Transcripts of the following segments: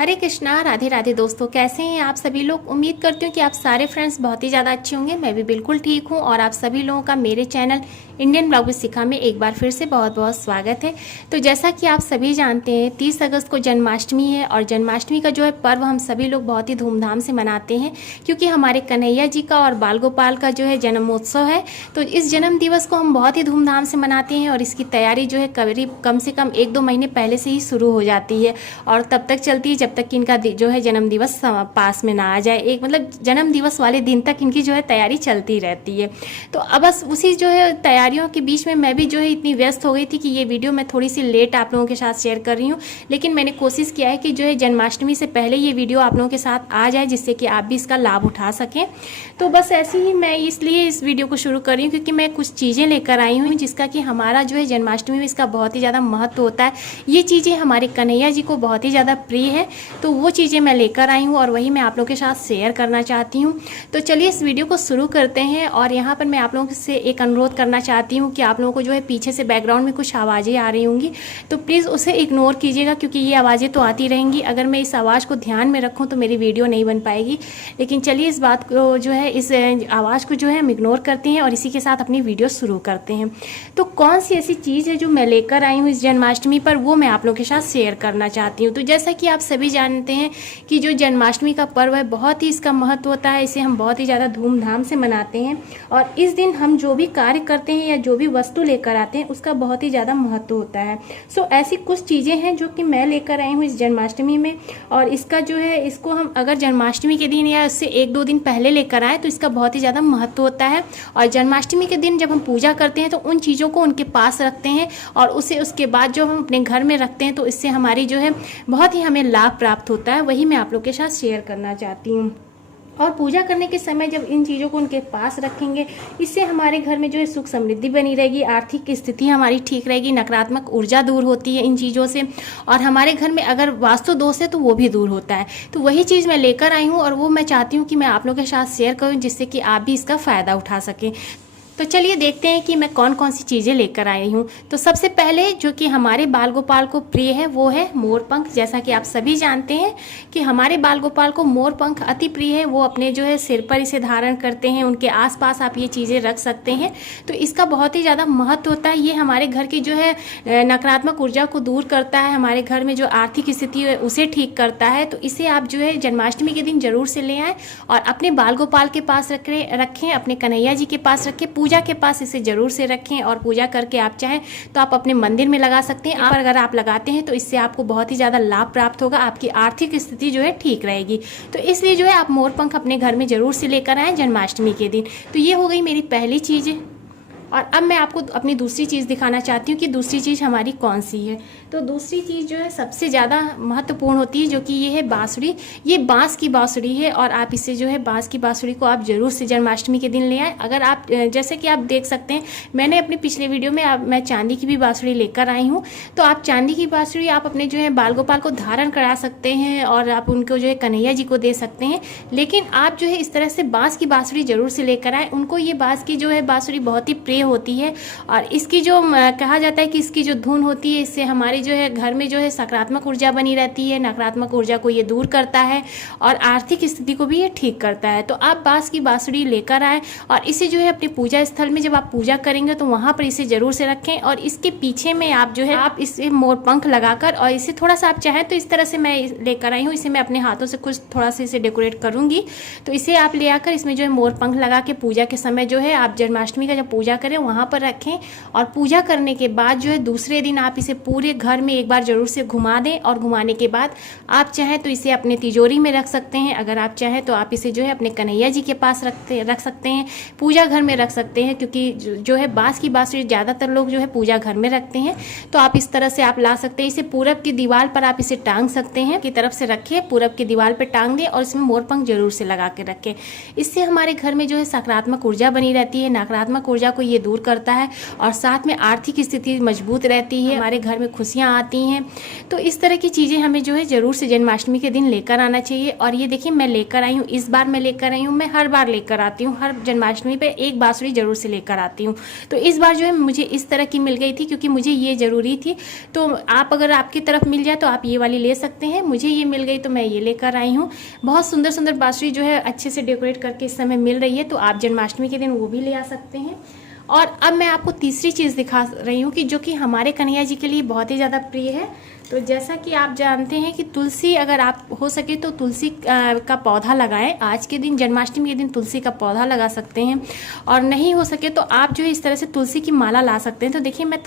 हरे कृष्णा, राधे राधे। दोस्तों, कैसे हैं आप सभी लोग। उम्मीद करती हूँ कि आप सारे फ्रेंड्स बहुत ही ज़्यादा अच्छे होंगे। मैं भी बिल्कुल ठीक हूँ और आप सभी लोगों का मेरे चैनल इंडियन ब्लॉग विद शिखा में एक बार फिर से बहुत बहुत स्वागत है। तो जैसा कि आप सभी जानते हैं, 30 अगस्त को जन्माष्टमी है और जन्माष्टमी का जो है पर्व हम सभी लोग बहुत ही धूमधाम से मनाते हैं, क्योंकि हमारे कन्हैया जी का और बाल गोपाल का जो है जन्मोत्सव है। तो इस जन्म दिवस को हम बहुत ही धूमधाम से मनाते हैं और इसकी तैयारी जो है करीब कम से कम 1-2 महीने पहले से ही शुरू हो जाती है और तब तक चलती है जब तक कि इनका जो है जन्म दिवस पास में ना आ जाए। एक मतलब जन्म दिवस वाले दिन तक इनकी जो है तैयारी चलती रहती है। तो अब बस उसी जो है तैयारियों के बीच में मैं भी जो है इतनी व्यस्त हो गई थी कि ये वीडियो मैं थोड़ी सी लेट आप लोगों के साथ शेयर कर रही हूँ, लेकिन मैंने कोशिश किया है कि जो है जन्माष्टमी से पहले ये वीडियो आप लोगों के साथ आ जाए, जिससे कि आप भी इसका लाभ उठा सकें। तो बस ऐसे ही मैं इसलिए इस वीडियो को शुरू कर रही हूँ क्योंकि मैं कुछ चीज़ें लेकर आई हूँ जिसका कि हमारा जो है जन्माष्टमी में इसका बहुत ही ज़्यादा महत्व होता है। ये चीज़ें हमारे कन्हैया जी को बहुत ही ज़्यादा प्रिय है, तो वो चीज़ें मैं लेकर आई हूँ और वही मैं आप लोगों के साथ शेयर करना चाहती हूँ। तो चलिए इस वीडियो को शुरू करते हैं। और यहाँ पर मैं आप लोगों से एक अनुरोध करना चाहती हूँ कि आप लोगों को जो है पीछे से बैकग्राउंड में कुछ आवाज़ें आ रही होंगी, तो प्लीज़ उसे इग्नोर कीजिएगा, क्योंकि ये आवाज़ें तो आती रहेंगी। अगर मैं इस आवाज़ को ध्यान में रखूँ तो मेरी वीडियो नहीं बन पाएगी। लेकिन चलिए इस बात को जो है, इस आवाज़ को जो है हम इग्नोर करते हैं और इसी के साथ अपनी वीडियो शुरू करते हैं। तो कौन सी ऐसी चीज़ है जो मैं लेकर आई हूँ इस जन्माष्टमी पर, वो मैं आप लोगों के साथ शेयर करना चाहती हूँ। तो जैसा कि आप सभी जानते हैं कि जो जन्माष्टमी का पर्व है बहुत ही इसका महत्व होता है। इसे हम बहुत ही ज़्यादा धूमधाम से मनाते हैं और इस दिन हम जो भी कार्य करते हैं या जो भी वस्तु लेकर आते हैं उसका बहुत ही ज़्यादा महत्व होता है। सो ऐसी कुछ चीज़ें हैं जो कि मैं लेकर आई हूँ इस जन्माष्टमी में, और इसका जो है, इसको हम अगर जन्माष्टमी के दिन या उससे 1-2 दिन पहले लेकर आए तो इसका बहुत ही ज़्यादा महत्व होता है। और जन्माष्टमी के दिन जब हम पूजा करते हैं तो उन चीज़ों को उनके पास रखते हैं और उसे उसके बाद जो हम अपने घर में रखते हैं तो इससे हमारी जो है बहुत ही हमें लाभ प्राप्त होता है। वही मैं आप लोग के साथ शेयर करना चाहती हूँ। और पूजा करने के समय जब इन चीज़ों को उनके पास रखेंगे, इससे हमारे घर में जो है सुख समृद्धि बनी रहेगी, आर्थिक स्थिति हमारी ठीक रहेगी, नकारात्मक ऊर्जा दूर होती है इन चीज़ों से, और हमारे घर में अगर वास्तु दोष है तो वो भी दूर होता है। तो वही चीज़ मैं लेकर आई हूँ और वो मैं चाहती हूँ कि मैं आप लोगों के साथ शेयर करूँ, जिससे कि आप भी इसका फ़ायदा उठा सकें। तो चलिए देखते हैं कि मैं कौन कौन सी चीज़ें लेकर आई हूँ। तो सबसे पहले जो कि हमारे बाल गोपाल को प्रिय है वो है मोर पंख। जैसा कि आप सभी जानते हैं कि हमारे बाल गोपाल को मोर पंख अति प्रिय है। वो अपने जो है सिर पर इसे धारण करते हैं, उनके आसपास आप ये चीज़ें रख सकते हैं। तो इसका बहुत ही ज़्यादा महत्व होता है। ये हमारे घर की जो है नकारात्मक ऊर्जा को दूर करता है, हमारे घर में जो आर्थिक स्थिति है उसे ठीक करता है। तो इसे आप जो है जन्माष्टमी के दिन जरूर से ले आएँ और अपने बाल गोपाल के पास रखें, अपने कन्हैया जी के पास रखें, पूजा के पास इसे जरूर से रखें। और पूजा करके आप चाहें तो आप अपने मंदिर में लगा सकते हैं। अगर आप लगाते हैं तो इससे आपको बहुत ही ज़्यादा लाभ प्राप्त होगा, आपकी आर्थिक स्थिति जो है ठीक रहेगी। तो इसलिए जो है आप मोर पंख अपने घर में जरूर से लेकर आएँ जन्माष्टमी के दिन। तो ये हो गई मेरी पहली चीज़। और अब मैं आपको अपनी दूसरी चीज़ दिखाना चाहती हूँ कि दूसरी चीज़ हमारी कौन सी है। तो दूसरी चीज़ जो है सबसे ज़्यादा महत्वपूर्ण होती है, जो कि ये है बांसुरी। ये बांस की बांसुरी है और आप इसे जो है बांस की बांसुरी को आप ज़रूर से जन्माष्टमी के दिन ले आएँ। अगर आप जैसे कि आप देख सकते हैं, मैंने अपने पिछले वीडियो में मैं चांदी की भी बांसुरी लेकर आई हूँ। तो आप चांदी की बांसुरी आप अपने जो है बाल गोपाल को धारण करा सकते हैं और आप उनको जो है कन्हैया जी को दे सकते हैं। लेकिन आप जो है इस तरह से बांस की बांसुरी ज़रूर से लेकर आएँ। उनको ये बांस की जो है बांसुरी बहुत ही प्रिय होती है और इसकी जो कहा जाता है कि इसकी जो धुन होती है, इससे हमारे जो है घर में जो है सकारात्मक ऊर्जा बनी रहती है, नकारात्मक ऊर्जा को ये दूर करता है और आर्थिक स्थिति को भी ये ठीक करता है। तो आप बांस की बांसुरी लेकर आए और इसे जो है अपने पूजा स्थल में जब आप पूजा करेंगे तो वहाँ पर इसे जरूर से रखें। और इसके पीछे में आप जो है आप इसे मोर पंख लगाकर, और इसे थोड़ा सा आप चाहें तो इस तरह से मैं लेकर आई हूँ, इसे मैं अपने हाथों से कुछ थोड़ा सा इसे डेकोरेट करूँगी। तो इसे आप ले आकर इसमें जो है मोर पंख लगा के पूजा के समय जो है आप जन्माष्टमी का जब पूजा करें वहाँ पर रखें। और पूजा करने के बाद जो है दूसरे दिन आप इसे पूरे घर में एक बार जरूर से घुमा दें। और घुमाने के बाद आप चाहें तो इसे अपने तिजोरी में रख सकते हैं, अगर आप चाहें तो आप इसे जो है अपने कन्हैया जी के पास रख सकते हैं, पूजा घर में रख सकते हैं। क्योंकि जो है बांस की बांसुरी ज़्यादातर लोग जो है पूजा घर में रखते हैं। तो आप इस तरह से आप ला सकते हैं। इसे पूरब की दीवार पर आप इसे टांग सकते हैं, की तरफ से रखिए, पूरब की दीवार पर टांग दें और इसमें मोर पंख जरूर से लगा के रखें। इससे हमारे घर में जो है सकारात्मक ऊर्जा बनी रहती है, नकारात्मक ऊर्जा को ये दूर करता है और साथ में आर्थिक स्थिति मजबूत रहती है, हमारे घर में खुशियाँ खुशियाँ आती हैं। तो इस तरह की चीज़ें हमें जो है ज़रूर से जन्माष्टमी के दिन लेकर आना चाहिए। और ये देखिए मैं लेकर आई हूँ, इस बार मैं लेकर आई हूँ, मैं हर बार लेकर आती हूँ, हर जन्माष्टमी पे एक बांसुरी ज़रूर से लेकर आती हूँ। तो इस बार जो है मुझे इस तरह की मिल गई थी क्योंकि मुझे ये ज़रूरी थी। तो आप अगर आपकी तरफ मिल जाए तो आप ये वाली ले सकते हैं, मुझे ये मिल गई तो मैं ये लेकर आई हूँ। बहुत सुंदर सुंदर बांसुरी जो है अच्छे से डेकोरेट करके इस समय मिल रही है, तो आप जन्माष्टमी के दिन वो भी ले आ सकते हैं। और अब मैं आपको तीसरी चीज़ दिखा रही हूँ कि जो कि हमारे कन्हैया जी के लिए बहुत ही ज़्यादा प्रिय है। तो जैसा कि आप जानते हैं कि तुलसी, अगर आप हो सके तो तुलसी का पौधा लगाएं। आज के दिन जन्माष्टमी के दिन तुलसी का पौधा लगा सकते हैं, और नहीं हो सके तो आप जो है इस तरह से तुलसी की माला ला सकते हैं। तो देखिए मैं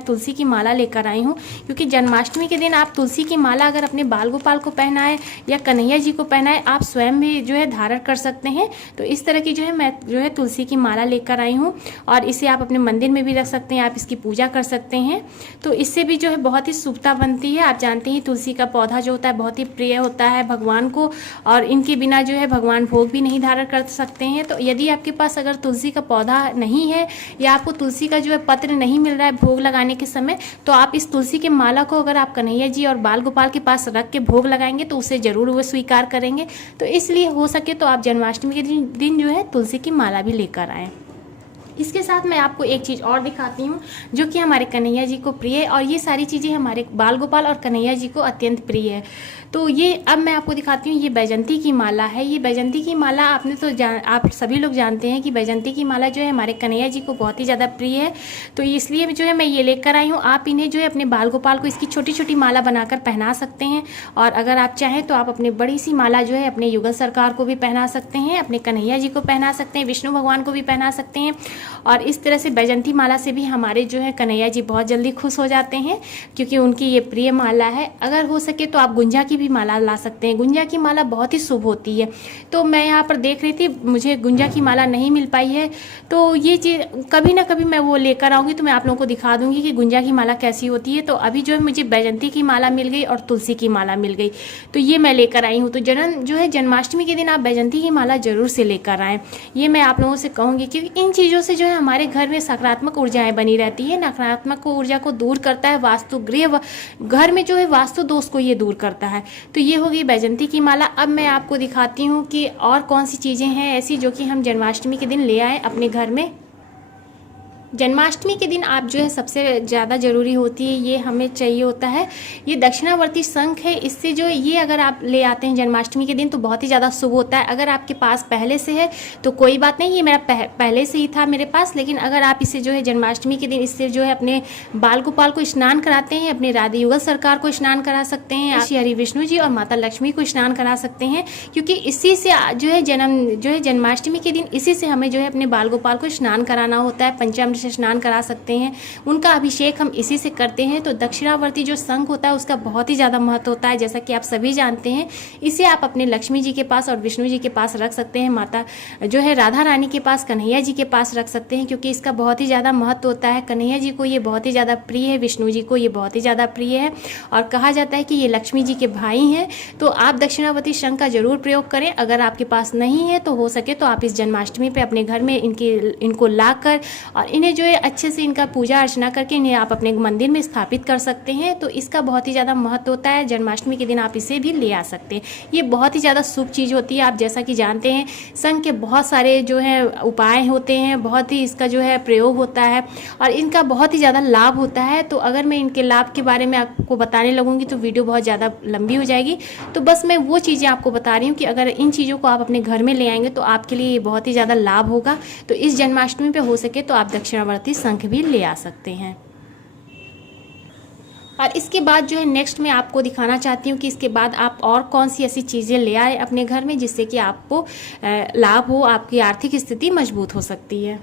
तुलसी की माला लेकर आई हूँ, क्योंकि जन्माष्टमी के दिन आप तुलसी की माला अगर अपने बाल गोपाल को पहनाएं या कन्हैया जी को पहनाएं, आप स्वयं भी जो है धारण कर सकते हैं। तो इस तरह की जो है मैं जो है तुलसी की माला लेकर आई हूँ, और इसे आप अपने मंदिर में भी रख सकते हैं, आप इसकी पूजा कर सकते हैं। तो इससे भी जो है बहुत शुभता बनती है। आप जानते हैं तुलसी का पौधा जो होता है बहुत ही प्रिय होता है भगवान को, और इनके बिना जो है भगवान भोग भी नहीं धारण कर सकते हैं। तो यदि आपके पास अगर तुलसी का पौधा नहीं है या आपको तुलसी का जो है पत्र नहीं मिल रहा है भोग लगाने के समय, तो आप इस तुलसी के माला को अगर आप कन्हैया जी और बाल गोपाल के पास रख के भोग लगाएंगे तो उसे जरूर वो स्वीकार करेंगे। तो इसलिए हो सके तो आप जन्माष्टमी के दिन जो है तुलसी की माला भी लेकर आएँ। इसके साथ मैं आपको एक चीज़ और दिखाती हूँ जो कि हमारे कन्हैया जी को प्रिय है, और ये सारी चीज़ें हमारे बाल गोपाल और कन्हैया जी को अत्यंत प्रिय है। तो ये अब मैं आपको दिखाती हूँ, ये बैजंती की माला है। ये बैजंती की माला आप सभी लोग जानते हैं कि बैजंती की माला जो है हमारे कन्हैया जी को बहुत ही ज़्यादा प्रिय है। तो इसलिए जो है मैं ये लेकर आई हूँ। आप इन्हें जो है अपने बाल गोपाल को इसकी छोटी छोटी माला बनाकर पहना सकते हैं, और अगर आप चाहें तो आप अपने बड़ी सी माला जो है अपने युगल सरकार को भी पहना सकते हैं, अपने कन्हैया जी को पहना सकते हैं, विष्णु भगवान को भी पहना सकते हैं। और इस तरह से बैजंती माला से भी हमारे जो है कन्हैया जी बहुत जल्दी खुश हो जाते हैं, क्योंकि उनकी ये प्रिय माला है। अगर हो सके तो आप गुंजा की भी माला ला सकते हैं। गुंजा की माला बहुत ही शुभ होती है। तो मैं यहाँ पर देख रही थी, मुझे गुंजा की माला नहीं मिल पाई है, तो ये चीज़ कभी ना कभी मैं वो लेकर आऊँगी तो मैं आप लोगों को दिखा दूँगी कि गुंजा की माला कैसी होती है। तो अभी जो है मुझे बैजंती की माला मिल गई और तुलसी की माला मिल गई, तो ये मैं लेकर आई हूँ। तो जन्माष्टमी के दिन आप बैजंती की माला जरूर से लेकर आएँ, ये मैं आप लोगों से कहूँगी, क्योंकि इन चीज़ों से जो है हमारे घर में सकारात्मक ऊर्जाएं बनी रहती है। नकारात्मक ऊर्जा को दूर करता है, वास्तुगृह घर में जो है वास्तु दोष को ये दूर करता है। तो ये होगी बैजंती की माला। अब मैं आपको दिखाती हूँ कि और कौन सी चीज़ें हैं ऐसी जो कि हम जन्माष्टमी के दिन ले आए अपने घर में। जन्माष्टमी के दिन आप जो है सबसे ज़्यादा ज़रूरी होती है, ये हमें चाहिए होता है, ये दक्षिणावर्ती शंख है। इससे जो ये अगर आप ले आते हैं जन्माष्टमी के दिन तो बहुत ही ज़्यादा शुभ होता है। अगर आपके पास पहले से है तो कोई बात नहीं, ये मेरा पहले से ही था मेरे पास, लेकिन अगर आप इसे जो है जन्माष्टमी के दिन इससे जो है अपने बाल गोपाल को स्नान कराते हैं, अपने राधे युगल सरकार को स्नान करा सकते हैं, श्री हरि विष्णु जी और माता लक्ष्मी को स्नान करा सकते हैं, क्योंकि इसी से जो है जन्माष्टमी के दिन इसी से हमें जो है अपने बाल गोपाल को स्नान कराना होता है। पंचामृत से स्नान करा सकते हैं, उनका अभिषेक हम इसी से करते हैं। तो दक्षिणावर्ती जो शंख होता है उसका बहुत ही ज़्यादा महत्व होता है, जैसा कि आप सभी जानते हैं। इसे आप अपने लक्ष्मी जी के पास और विष्णु जी के पास रख सकते हैं, माता जो है राधा रानी के पास, कन्हैया जी के पास रख सकते हैं, क्योंकि इसका बहुत ही ज़्यादा महत्व होता है। कन्हैया जी को ये बहुत ही ज़्यादा प्रिय है, विष्णु जी को ये बहुत ही ज़्यादा प्रिय है, और कहा जाता है कि ये लक्ष्मी जी के भाई हैं। तो आप दक्षिणावर्ती शंख का जरूर प्रयोग करें। अगर आपके पास नहीं है तो हो सके तो आप इस जन्माष्टमी पे अपने घर में इनको लाकर और इन्हें जो है अच्छे से इनका पूजा अर्चना करके इन्हें आप अपने मंदिर में स्थापित कर सकते हैं। तो इसका बहुत ही ज़्यादा महत्व होता है। जन्माष्टमी के दिन आप इसे भी ले आ सकते हैं, ये बहुत ही ज़्यादा शुभ चीज़ होती है। आप जैसा कि जानते हैं शंख के बहुत सारे जो है उपाय होते हैं, बहुत ही इसका जो है प्रयोग होता है और इनका बहुत ही ज़्यादा लाभ होता है। तो अगर मैं इनके लाभ के बारे में आपको बताने लगूंगी तो वीडियो बहुत ज़्यादा लंबी हो जाएगी। तो बस मैं वो चीज़ें आपको बता रही हूँ कि अगर इन चीज़ों को आप अपने घर में ले आएंगे तो आपके लिए ये बहुत ही ज़्यादा लाभ होगा। तो इस जन्माष्टमी पे हो सके तो आप दक्षिणावर्ती शंख भी ले आ सकते हैं। और इसके बाद जो है नेक्स्ट मैं आपको दिखाना चाहती हूँ कि इसके बाद आप और कौन सी ऐसी चीज़ें ले आए अपने घर में जिससे कि आपको लाभ हो, आपकी आर्थिक स्थिति मजबूत हो सकती है।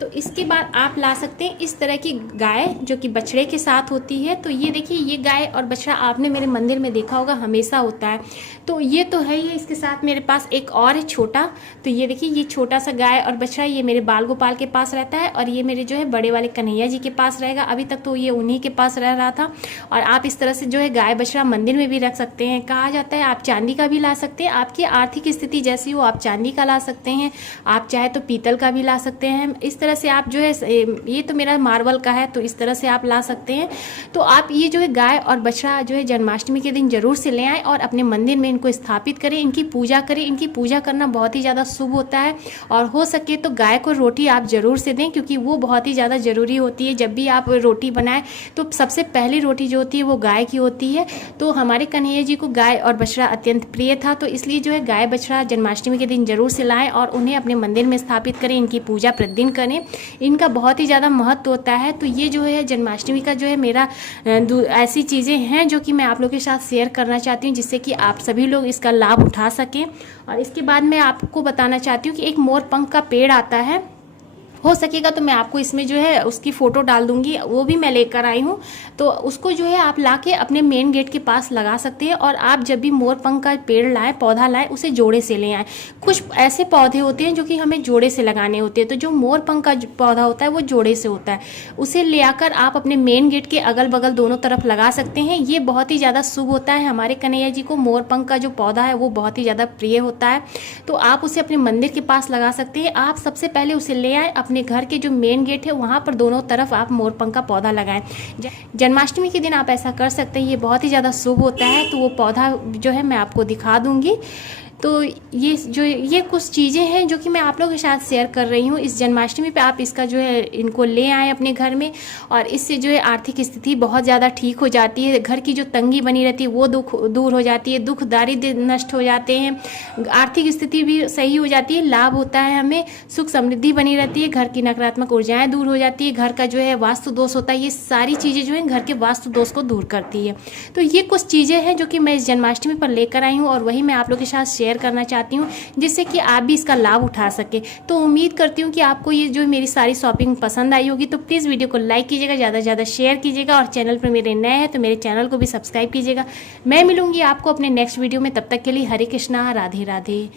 तो इसके बाद आप ला सकते हैं इस तरह की गाय जो कि बछड़े के साथ होती है। तो ये देखिए, ये गाय और बछड़ा आपने मेरे मंदिर में देखा होगा, हमेशा होता है। तो ये तो है ही, इसके साथ मेरे पास एक और है छोटा। तो ये देखिए, ये छोटा सा गाय और बछड़ा ये मेरे बाल गोपाल के पास रहता है और ये मेरे जो है बड़े वाले कन्हैया जी के पास रहेगा। अभी तक तो ये उन्हीं के पास रह रहा था। और आप इस तरह से जो है गाय बछड़ा मंदिर में भी रख सकते हैं। कहा जाता है आप चांदी का भी ला सकते हैं, आपकी आर्थिक स्थिति जैसी हो आप चांदी का ला सकते हैं, आप चाहे तो पीतल का भी ला सकते हैं। इस तरह तरह से आप जो है, ये तो मेरा मार्बल का है तो इस तरह से आप ला सकते हैं। तो आप ये जो है गाय और बछड़ा जो है जन्माष्टमी के दिन ज़रूर से ले आएँ और अपने मंदिर में इनको स्थापित करें, इनकी पूजा करें। इनकी पूजा करना बहुत ही ज़्यादा शुभ होता है और हो सके तो गाय को रोटी आप ज़रूर से दें, क्योंकि वो बहुत ही ज़्यादा ज़रूरी होती है। जब भी आप रोटी बनाएं तो सबसे पहली रोटी जो होती है वो गाय की होती है। तो हमारे कन्हैया जी को गाय और बछड़ा अत्यंत प्रिय था, तो इसलिए जो है गाय बछड़ा जन्माष्टमी के दिन ज़रूर से लाएं और उन्हें अपने मंदिर में स्थापित करें, इनकी पूजा प्रतिदिन करें। इनका बहुत ही ज़्यादा महत्व होता है। तो ये जो है जन्माष्टमी का जो है मेरा ऐसी चीज़ें हैं जो कि मैं आप लोगों के साथ शेयर करना चाहती हूँ, जिससे कि आप सभी लोग इसका लाभ उठा सकें। और इसके बाद मैं आपको बताना चाहती हूँ कि एक मोर पंख का पेड़ आता है, हो सकेगा तो मैं आपको इसमें जो है उसकी फ़ोटो डाल दूंगी, वो भी मैं लेकर आई हूँ। तो उसको जो है आप लाके अपने मेन गेट के पास लगा सकते हैं। और आप जब भी मोर पंख का पेड़ लाएं, पौधा लाएं, उसे जोड़े से ले आएँ। कुछ ऐसे पौधे होते हैं जो कि हमें जोड़े से लगाने होते हैं, तो जो मोर पंख का पौधा होता है वो जोड़े से होता है। उसे ले आकर आप अपने मेन गेट के अगल बगल दोनों तरफ लगा सकते हैं। ये बहुत ही ज़्यादा शुभ होता है। हमारे कन्हैया जी को मोर पंख का जो पौधा है वो बहुत ही ज़्यादा प्रिय होता है, तो आप उसे अपने मंदिर के पास लगा सकते हैं। आप सबसे पहले उसे ले आए, अपने घर के जो मेन गेट है वहाँ पर दोनों तरफ आप मोरपंख का पौधा लगाएं। जन्माष्टमी के दिन आप ऐसा कर सकते हैं, ये बहुत ही ज़्यादा शुभ होता है। तो वो पौधा जो है मैं आपको दिखा दूंगी। तो ये कुछ चीज़ें हैं जो कि मैं आप लोगों के साथ शेयर कर रही हूँ। इस जन्माष्टमी पे आप इसका जो है इनको ले आएँ अपने घर में, और इससे जो है आर्थिक स्थिति बहुत ज़्यादा ठीक हो जाती है। घर की जो तंगी बनी रहती है वो दूर हो जाती है, दुख दारिद्र्य नष्ट हो जाते हैं, आर्थिक स्थिति भी सही हो जाती है, लाभ होता है हमें, सुख समृद्धि बनी रहती है, घर की नकारात्मक ऊर्जाएँ दूर हो जाती है, घर का जो है वास्तु दोष होता है, ये सारी चीज़ें जो है घर के वास्तु दोष को दूर करती है। तो ये कुछ चीज़ें हैं जो कि मैं इस जन्माष्टमी पर लेकर आई हूँ और वही मैं आप लोगों के साथ शेयर करना चाहती हूँ, जिससे कि आप भी इसका लाभ उठा सके। तो उम्मीद करती हूँ कि आपको ये जो मेरी सारी शॉपिंग पसंद आई होगी। तो प्लीज़ वीडियो को लाइक कीजिएगा, ज़्यादा से ज़्यादा शेयर कीजिएगा, और चैनल पर मेरे नए हैं तो मेरे चैनल को भी सब्सक्राइब कीजिएगा। मैं मिलूंगी आपको अपने नेक्स्ट वीडियो में, तब तक के लिए हरे कृष्णा, राधे राधे।